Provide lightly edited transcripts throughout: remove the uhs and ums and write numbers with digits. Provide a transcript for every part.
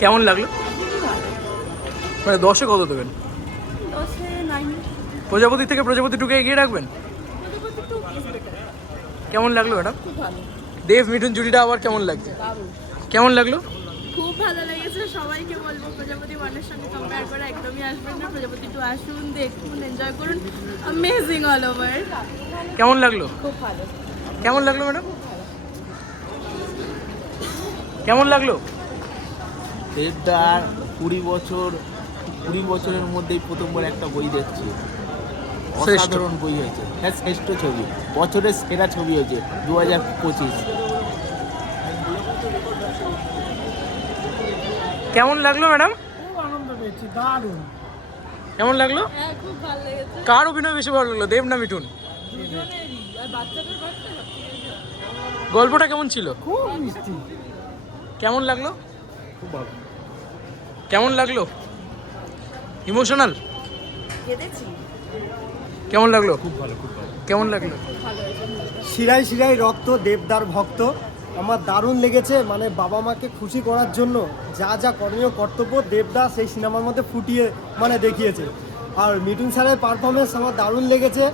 কেমন লাগলো? মানে 10-এ কত দেবেন? 10-এ 9। প্রজাপতি থেকে প্রজাপতি টুকে এগিয়ে রাখবেন? প্রজাপতি 2 is better। কেমন লাগলো ম্যাডাম? খুব ভালো। দেব মিঠুন জুটিটা আবার কেমন লাগছে? দারুণ। কেমন লাগলো? খুব ভালো লেগেছে। সবাইকে বলবো প্রজাপতি 1 এর সঙ্গে কম্পেয়ার করে একদমই আসবেন না। প্রজাপতি 2 আসুন, দেখুন, এনজয় করুন। Amazing all over. কেমন লাগলো? খুব ভালো। কেমন লাগলো ম্যাডাম? কেমন লাগলো? দেবদার 20 বছরের মধ্যেই প্রথমবার একটা বই দেখছি। শ্রেষ্ঠ। অসাধারণ বই হয়েছে। হ্যাঁ, শ্রেষ্ঠ ছবি, বছরের সেরা ছবি হয়েছে 2025। কেমন লাগলো ম্যাডাম? খুব আনন্দ পেয়েছি, দারুণ। কেমন লাগলো? হ্যাঁ, খুব ভালো লেগেছে। কার অভিনয় বেশি ভালো লাগলো, দেব না মিঠুন? দুজনেরই। আর বাচ্চাদের বাচ্চা সবথেকে গল্পটা কেমন ছিল? খুব মিষ্টি। কেমন লাগলো? খুব ভালো। কেমন লাগলো? ইমোশনাল? কেঁদেছি। কেমন লাগলো? খুব ভালো, খুব ভালো। কেমন লাগলো? ভালো হয়েছে। শিরায় শিরায় রক্ত, দেবদার ভক্ত। আমার দারুণ লেগেছে। মানে বাবা মাকে খুশি করার জন্য যা যা করণীয় কর্তব্য দেবদা সেই সিনেমার মধ্যে ফুটিয়ে মানে দেখিয়েছে। আর মিঠুন স্যারের পারফরমেন্স আমার দারুণ লেগেছে।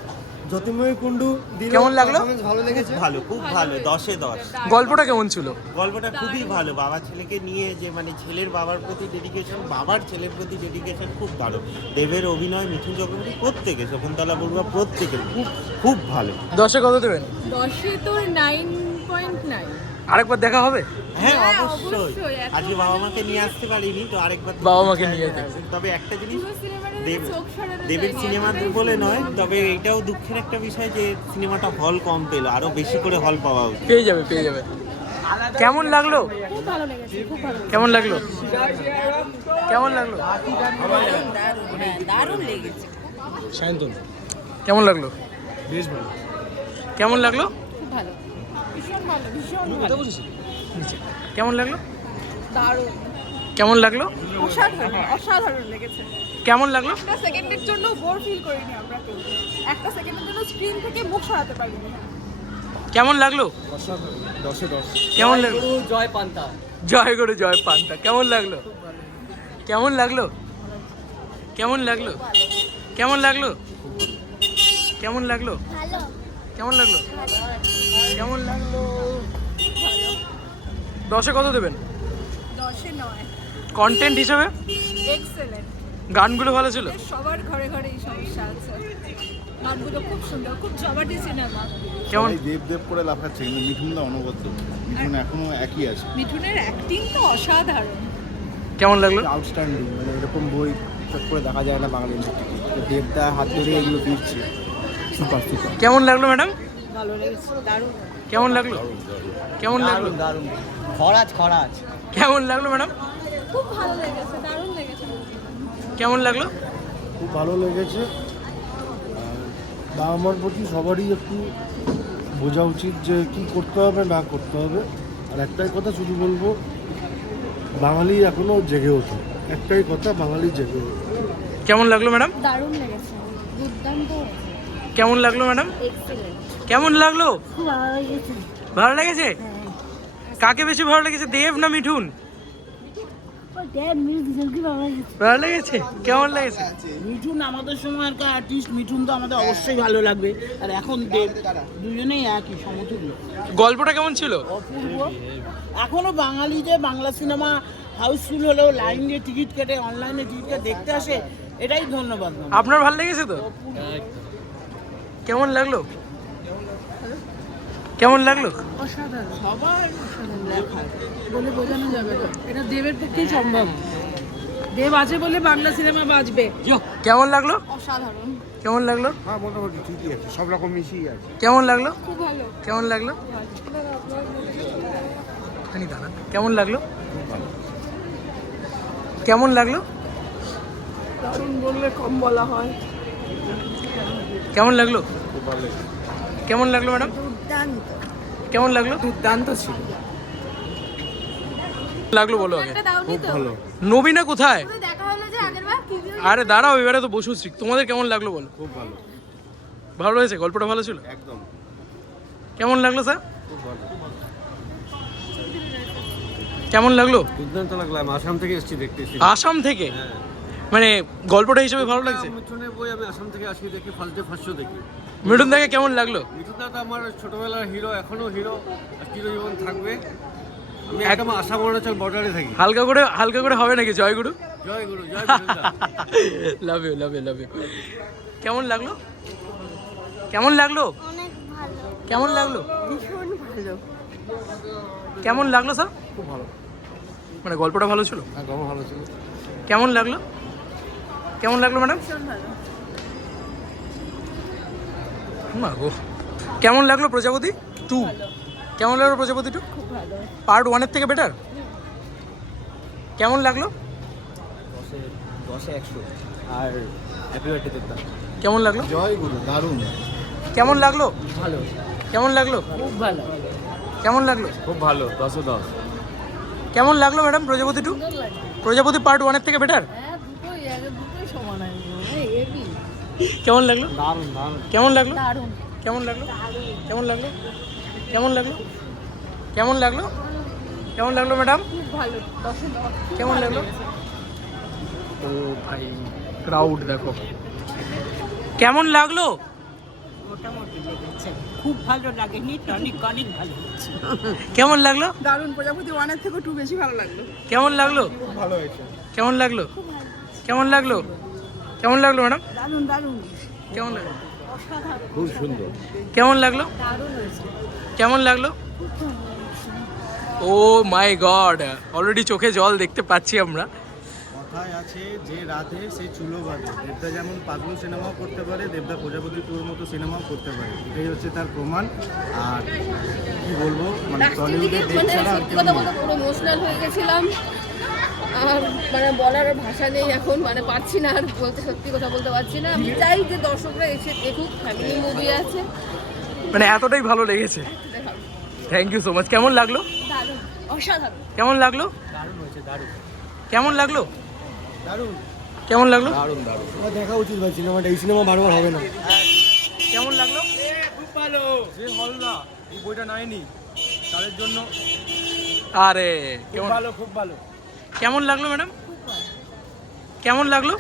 জ্যোতির্ময়ী কুণ্ডু দিদির কেমন লাগলো? performance ভালো লেগেছে। ভালো, খুব ভালো, 10-এ 10। গল্পটা কেমন ছিল? গল্পটা খুবই ভালো। বাবা ছেলেকে নিয়ে যে মানে ছেলের বাবার প্রতি ডেডিকেশন, বাবার ছেলের প্রতি ডেডিকেশন খুব ভালো। দেবের অভিনয়, মিঠুন চক্রবর্তী প্রত্যেকে, শকুন্তলা বড়ুয়া প্রত্যেকের খুব খুব ভালো। 10-এ কত দেবেন? 10-এ তো 9.9। আরেকবার দেখা হবে? হ্যাঁ, হ্যাঁ, অবশ্যই। অবশ্যই, এত আজকে বাবা ভালো মাকে নিয়ে আসতে পারিনি, তো আরেকবার তো বাবা মাকে ইচ্ছা নিয়ে আছে। আসবে। তবে একটা জিনিস, পুরো সিনেমাটা দেব চোখ সরানো দেবের যায়নি, সিনেমা এতটাই বলে সুন্দর। নয়, তবে এটাও দুঃখের একটা বিষয় যে সিনেমাটা হল কম পেলো, আরো বেশি করে হল পাওয়া উচিত। পেয়ে যাবে, পেয়ে যাবে। কেমন লাগলো? খুব ভালো লেগেছে, খুব ভালো। কেমন লাগলো? কেমন লাগলো? দারুণ লেগেছে। সায়ন্তন কেমন লাগলো? বেশ ভালো। কেমন লাগলো? খুব ভালো, ভীষণ ভালো, ভীষণ ভালো। নিচে। কেমন লাগলো? দারুণ, কেমন লাগলো? অসাধারণ, অসাধারণ লেগেছে। কেমন লাগলো? একটা সেকেন্ডের জন্য বোর ফিল করিনি আমরা কেউ। একটা সেকেন্ডের জন্য স্ক্রিন থেকে মুখ সরাতে পারিনি। কেমন লাগলো? 10-এ 10। কেমন লাগলো? জয় পান্তা। জয় গুরু জয় পান্তা। কেমন লাগলো? কেমন লাগলো? কেমন লাগলো? কেমন লাগলো? কেমন লাগলো? কেমন লাগলো? কেমন লাগলো? 10-এ কত দেবেন? 10-এ 9। কন্টেন্ট হিসেবে? এক্সেলেন্ট। গানগুলো ভালো ছিল? সবার ঘরে ঘরে এই সমস্যা আছে। গানগুলো খুব সুন্দর, খুব জবাটি সিনেমা। কেমন? সবাই দেব দেব করে লাফাচ্ছে, কিন্তু মিঠুন দা অনবদ্য। মিঠুন এখনো একই আছে। মিঠুনের অ্যাক্টিং তো অসাধারণ। কেমন লাগলো? আউটস্ট্যান্ডিং। মানে এরকম বই চট করে দেখা যায় না বাঙালি ইন্ডাস্ট্রিতে। তো দেবদা হাত ধরে এগুলো দিচ্ছে। Super super. কেমন লাগলো ম্যাডাম? ভালো লেগেছে, দারুণ। কেমন লাগলো? কেমন লাগলো? দারুণ। খরাজ খরাজ। কেমন লাগলো ম্যাডাম? খুব ভালো লেগেছে, দারুণ লেগেছে। কেমন লাগলো? খুব ভালো লেগেছে। বাবা মার প্রতি সবারই একটু বোঝা উচিত যে কী করতে হবে না করতে হবে। আর একটাই কথা শুধু বলবো, বাঙালি এখনও জেগে ওঠে। একটাই কথা, বাঙালি জেগে ওঠে। কেমন লাগলো ম্যাডাম? দারুণ লেগেছে, দুর্দান্ত, কেমন লাগলো ম্যাডাম? এক্সেলেন্ট। কেমন লাগলো? খুব ভালো লেগেছে। ভালো লেগেছে? কাকে বেশি ভালো লেগেছে, দেব না মিঠুন? ভালো লেগেছে। কেমন লেগেছে? মিঠুন আমাদের সময়কার আর্টিস্ট, মিঠুন তো আমাদের অবশ্যই ভালো লাগবে। আর এখন দেব, দুজনেই একই সমতুল্য। গল্পটা কেমন ছিল? অপূর্ব। এখনো বাঙালি যে বাংলা সিনেমা হাউসফুল হলেও লাইন দিয়ে টিকিট কেটে, অনলাইনে টিকিট কেটে দেখতে আসে, এটাই ধন্যবাদ। আপনার ভালো লেগেছে তো? কেমন লাগলো? কেমন লাগলো? অসাধারণ, সবার অসাধারণ লেখা বলে বোঝানো যাবে না। এটা দেবের পক্ষেই সম্ভব। দেব আছে বলে বাংলা সিনেমা বাঁচবে। কেমন লাগলো? অসাধারণ, কেমন লাগলো? হ্যাঁ, মোটামুটি ঠিকই আছে, সব রকম মিশিয়ে আছে। কেমন লাগলো? খুব ভালো। কেমন লাগলো? খানি দাঁড়ান। কেমন লাগলো? কেমন লাগলো? দারুণ বললে কম বলা হয়। কেমন লাগলো? কেমন লাগলো ম্যাডাম? দুর্দান্ত, কেমন লাগলো? দুর্দান্ত ছিল। লাগলো বলো আগে। খুব ভালো। নবীনা কোথায়? দেখা হলো যে আগেরবার আরে দাঁড়াও, এবারে তো বসুশ্রী। তোমাদের কেমন লাগলো বলো? খুব ভালো, ভালো হয়েছে? গল্পটা ভালো ছিল? একদম কেমন লাগলো স্যার? খুব ভালো। কেমন লাগলো? দুর্দান্ত লাগলাম, আসাম থেকে এসেছি দেখতে। আসাম থেকে? মানে গল্পটা হিসেবে ভালো লাগছে? মিঠুনের বই আমি আসাম থেকে আসি দেখি, ফার্স্ট দেখি। মিঠুন দাকে কেমন লাগলো? মিঠুন দা তো আমার ছোটবেলার হিরো, এখনো হিরো, চিরজীবন থাকবে। আমি একদম আসাম অরুণাচল বর্ডারে থাকি। হালকা করে হবে নাকি জয়গুরু? জয় গুরু, জয় মিঠুন দা। Love you love you love you. কেমন লাগলো? কেমন লাগলো? অনেক ভালো, কেমন লাগলো? ভীষণ ভালো। কেমন লাগলো স্যার? খুব ভালো, মানে গল্পটা ভালো ছিল? একদম ভালো ছিল। কেমন লাগলো? কেমন লাগলো ম্যাডাম? ভীষণ ভালো। মা গো। কেমন লাগলো প্রজাপতি 2? কেমন লাগলো প্রজাপতি 2? খুব ভালো। পার্ট 1 থেকে বেটার? কেমন লাগলো? 10-এ 100। আর হ্যাপি বার্থডে দেবদা। কেমন লাগলো? জয় গুরু, দারুণ। কেমন লাগলো? ভালো, কেমন লাগলো? খুব ভালো, কেমন লাগলো? খুব ভালো, 10-এ 10। কেমন লাগলো ম্যাডাম প্রজাপতি 2? প্রজাপতি পার্ট 1 থেকে বেটার? হ্যাঁ, দুটোই সমান। হেভি, কেমন লাগলো? দারুণ দারুণ। কেমন লাগলো? দারুণ। কেমন লাগলো? কেমন লাগলো? কেমন লাগলো? কেমন লাগলো? কেমন লাগলো ম্যাডাম? খুব ভালো, 10-এ 10। কেমন লাগলো? ও ভাই, ক্রাউড দেখো। কেমন লাগলো? মোটামুটি লেগেছে, খুব ভালো লাগেনি, অনেক অনেক ভালো হয়েছে। কেমন লাগলো? দারুণ, প্রজাপতি 1-এর থেকে 2 বেশি ভালো লাগলো। কেমন লাগলো? ভালো হয়েছে। কেমন লাগলো? কেমন লাগলো? কেমন লাগলো ম্যাডাম? দারুণ দারুণ, কেমন লাগলো? খুব সুন্দর। কেমন লাগলো? কেমন লাগলো? ও মাই গড, অলরেডি চোখে জল দেখতে পাচ্ছি আমরা। কথায় আছে যে রাধে সেই চুলো বাঁধে। দেবদা যেমন পাগলু সিনেমাও করতে পারে, দেবদা প্রজাপতি টুর মতো সিনেমাও করতে পারে, এটাই হচ্ছে তার প্রমাণ। আর কি বলবো, মানে টলিউডের দেব ছাড়া আর কেউ নেই। পুরো ইমোশনাল হয়ে গেছিলাম, আর মানে বলার আর ভাষা নেই এখন, মানে পারছি না আর বলতে, সত্যি কথা বলতে পারছি না। আমি চাই যে দর্শকরা এসে দেখুক, ফ্যামিলি মুভি আছে। মানে এতটাই ভালো লেগেছে। Thank you so much. কেমন লাগলো? দারুণ, অসাধারণ। কেমন লাগলো? দারুণ হয়েছে, দারুণ কেমন লাগলো? দারুণ কেমন লাগলো? দারুণ দারুণ। আমার দেখা উচিত ভাই সিনেমাটা, এই সিনেমা বারবার হবে না। কেমন লাগলো? যে হল না এই বইটা নেয়নি তাদের জন্য আরে কেমন ভালো, খুব ভালো। কেমন লাগলো ম্যাডাম? কেমন লাগলো?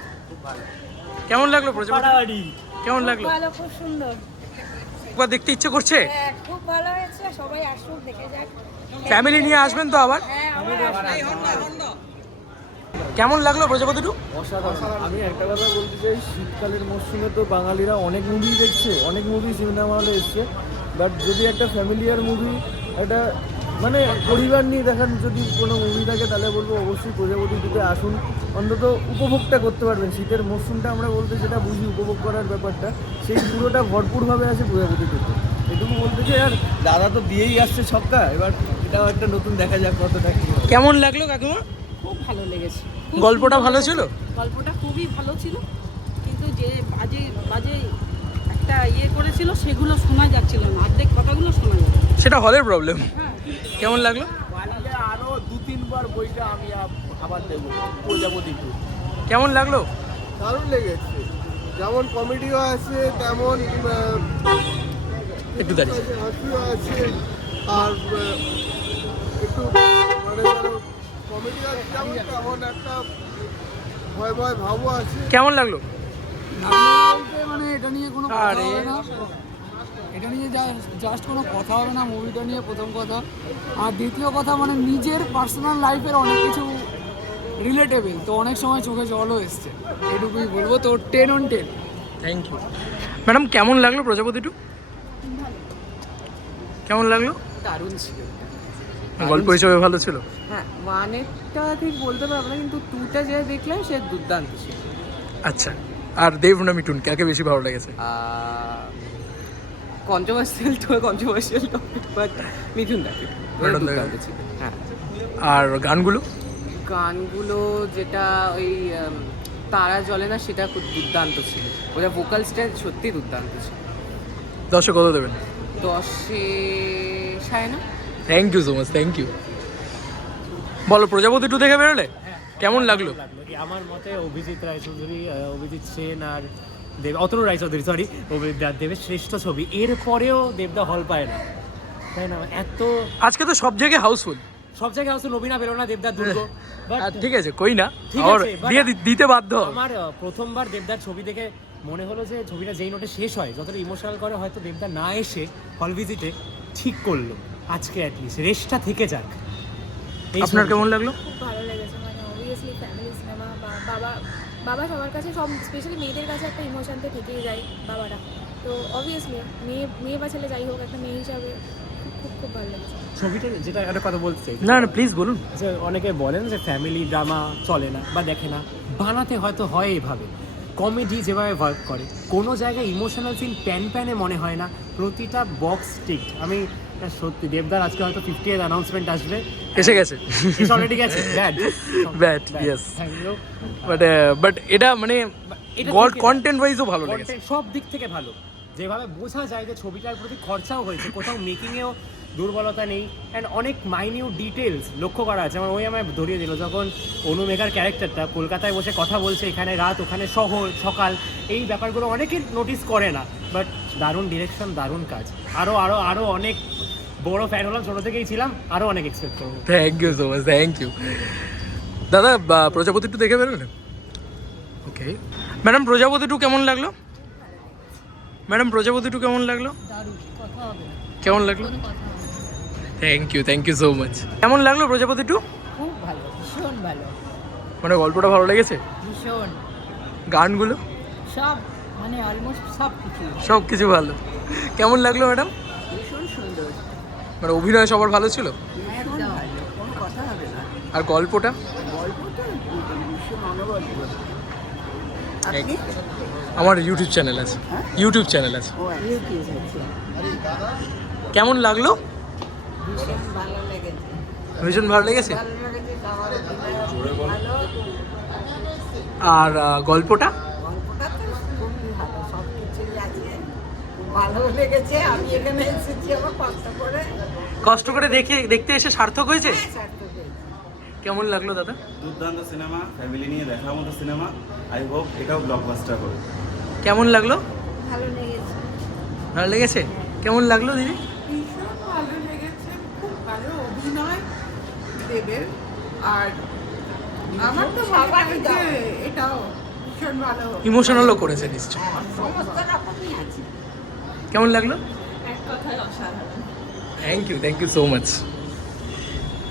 কেমন লাগলো প্রজাপতি? কেমন লাগলো? ভালো, খুব সুন্দর। একবার দেখতে ইচ্ছে করছে? হ্যাঁ, খুব ভালো হয়েছে। সবাই আসুক, দেখে যাক। ফ্যামিলি নিয়ে আসবেন তো আবার? হ্যাঁ, কেমন লাগলো প্রজাপতি 2? অসাধারণ। আমি একটা কথা বলতে চাই, শীতকালের মরশুমে তো বাঙালিরা অনেক মুভি দেখছে, অনেক মুভি সিনেমা হলে এসছে, বাট যদি একটা ফ্যামিলিয়ার মুভি, একটা মানে পরিবার নিয়ে দেখান যদি কোনো মুভি থাকে, তাহলে বলবো অবশ্যই প্রজাপতি 2-তে আসুন। অন্তত উপভোগটা করতে পারবেন। শীতের মরশুমটা আমরা বলতে যেটা বুঝি উপভোগ করার ব্যাপারটা, সেই পুরোটা ভরপুরভাবে আছে প্রজাপতি 2-তে। এটুকু বলতে চাই। আর দাদা তো দিয়েই আসছে সবটা, এবার এটাও একটা নতুন দেখা যাক কতটা কি হয়। কেমন লাগলো কাকিমা? খুব ভালো লেগেছে। গল্পটা ভালো ছিল? গল্পটা খুবই ভালো ছিল, কিন্তু যে বাজে বাজে একটা করেছিল সেগুলো শোনা যাচ্ছিল না, অর্ধেক কথাগুলো শোনা যাচ্ছে। সেটা হলের প্রবলেম। কেমন লাগলো? বাড়িতে আরো 2-3 বার বইটা আমি আবার দেবো, প্রজাপতি 2। কেমন লাগলো? দারুণ লেগেছে, যেমন কমেডিও আছে তেমন একটু দাঁড়িয়ে। হাসিও আছে, আর একটু মানে কমেডি আছে যেমন, তেমন একটা ভয় ভয় ভাবও আছে। কেমন লাগলো? মানে এটা নিয়ে কোনো আরে এটা নিয়ে জাস্ট কোনো কথা হবে না মুভিটা নিয়ে, প্রথম কথা। আর দ্বিতীয় কথা, মানে নিজের পার্সোনাল লাইফের অনেক কিছু রিলেটেবল, তো অনেক সময় চোখে জলও এসছে, এটুকুই বলবো। তো 10 on 10। Thank you madam. কেমন লাগলো প্রজাপতি 2? কেমন লাগলো? দারুণ ছিল। গল্প হিসেবে ভালো ছিল? হ্যাঁ, 1-এরটা ঠিক বলতে পারবো না, কিন্তু 2টা যে দেখলাম সে দুর্দান্ত ছিল। আচ্ছা, আর দেব না মিঠুন কাকে বেশি ভালো লেগেছে? কন্ট্রোভার্সিয়াল টপিক, বাট মিঠুন দাকে দুর্দান্ত ছিল। হ্যাঁ, আর গানগুলো? গানগুলো যেটা ওই তারা জ্বলে না, সেটা খুব দুর্দান্ত ছিল। ওটা ভোকালসটা সত্যি দুর্দান্ত ছিল। 10-এ কত দেবেন? 10-এ 9.5। Thank you so much, thank you. বলো, প্রজাপতি 2 দেখে বেরোলে কেমন লাগলো? আমার মতে অভিজিৎ রায়চৌধুরী, অভিজিৎ সেন আর অতনু রায়চৌধুরী, সরি, দেবের শ্রেষ্ঠ ছবি। এরপরেও দেবদা হল পায় না, তাই না? এত আজকে তো সব জায়গায় হাউসফুল। সব জায়গায় হয়তো নবীনা পেলো না দেবদার দুর্গ, বাট ঠিক আছে, কই না, ঠিক আর আছে, but দিতে বাধ্য হবে। আমার প্রথমবার দেবদার ছবি দেখে মনে হলো যে ছবিটা যেই নোটে শেষ হয়, যতটা ইমোশনাল করে হয়তো দেবদা না এসে হল ভিজিটে ঠিক করলো আজকে, অ্যাটলিস্ট রেস্টটা থেকে যাক। আপনার কেমন লাগলো? খুব ভালো লেগেছে, মানে অবভিয়াসলি ফ্যামিলি সিনেমা, বাবা সবার কাছে, সব স্পেশালি মেয়েদের কাছে একটা ইমোশন তো থেকেই যায় বাবারা, তো অবভিয়াসলি মেয়ে বা ছেলে যাই হোক, একটা মেয়ে হিসাবে খুব খুব ভালো লেগেছে ছবিটা। যেটা একটা কথা বলতে চাই, না প্লিজ বলুন। যে অনেকে বলেন যে ফ্যামিলি ড্রামা চলে না বা দেখে না, বানাতে হয়তো হয় এভাবে। কমেডি যেভাবে ওয়ার্ক করে, কোনো জায়গায় ইমোশনাল সিন প্যানে মনে হয় না, প্রতিটা বক্স টিক। আমি সত্যি দেবদার আজকে হয়তো 50th অ্যানাউন্সমেন্ট আসবে, এসে গেছে, অলরেডি গেছে, ব্যাড ইয়েস, বাট এটা মানে কন্টেন্ট ওয়াইজও ভালো লেগেছে, সব দিক থেকে ভালো। যেভাবে বোঝা যায় যে ছবিটার প্রতি খরচাও হয়েছে, কোথাও মেকিংয়েও দুর্বলতা নেই, অ্যান্ড অনেক মাইনিউট ডিটেলস লক্ষ্য করা আছে। আমার আমায় ধরিয়ে দিল যখন অনু মেঘার ক্যারেক্টারটা কলকাতায় বসে কথা বলছে, এখানে রাত, ওখানে শহর, সকাল, এই ব্যাপারগুলো অনেকে নোটিস করে না, বাট দারুণ ডিরেকশন, দারুণ কাজ। আরও অনেক বড় ফ্যান হলাম, ছোটো থেকেই ছিলাম, আরও অনেক এক্সপেক্ট করবো। Thank you so much, thank you দাদা। প্রজাপতি টু দেখে বেরোলেন? ওকে ম্যাডাম, প্রজাপতি টু কেমন লাগলো? ম্যাডাম, প্রজাপতি টু কেমন লাগলো? কেমন লাগলো? Thank you so much. কেমন লাগলো প্রজাপতি টু? খুব ভালো, ভীষণ ভালো, মানে গল্পটা ভালো লেগেছে, ভীষণ, গানগুলো সব মানে অলমোস্ট সব কিছু ভালো। কেমন লাগলো ম্যাডাম? ভীষণ সুন্দর, মানে অভিনয় সবার ভালো ছিল, একদম ভালো, কোনো কথা হবে না। আর গল্পটা? গল্পটা ভীষণ অনবদ্য। আপনি? আমার ইউটিউব চ্যানেল আছে, ইউটিউব চ্যানেল আছে। কেমন লাগলো? ভীষণ ভালো লেগেছে, ভীষণ ভালো লেগেছে। ভালো লেগেছে, আমার ভালো, আর গল্পটা? গল্পটা তো খুবই ভালো, সব কিছুই আছে, খুব ভালো লেগেছে। আমি এখানে এসেছি আমার কষ্ট করে দেখতে এসে সার্থক হয়েছে। সার্থক হয়েছে। কেমন লাগলো দাদা? দুর্দান্ত সিনেমা, ফ্যামিলি নিয়ে দেখার মতো সিনেমা। আই হোপ এটাও ব্লকবাস্টার হবে। কেমন লাগলো? ভালো লেগেছে। ভালো লেগেছে? কেমন লাগলো দিদি? ভীষণ ভালো লেগেছে, খুব ভালো অভিনয় দেবের, আর আমার তো মনে হয় যে এটাও ভীষণ ভালো, ইমোশনালও করেছে নিশ্চয়। সমস্ত রকমই আছে। কেমন লাগলো? এক কথায় অসাধারণ। Thank you so much.